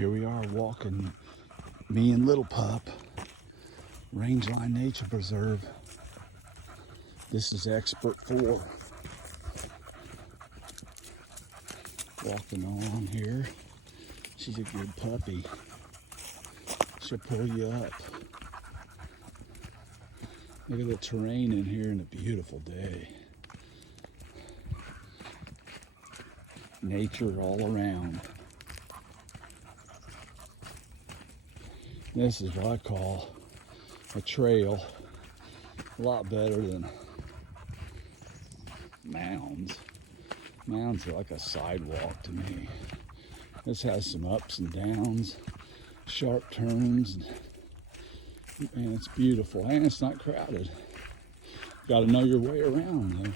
Here we are walking, me and little pup, Rangeline Nature Preserve. This is Expert 4. Walking along here. She's a good puppy. She'll pull you up. Look at the terrain in here and a beautiful day. Nature all around. This is what I call a trail. A lot better than mounds. Mounds are like a sidewalk to me. This has some ups and downs, sharp turns, and it's beautiful, and it's not crowded. Got to know your way around though.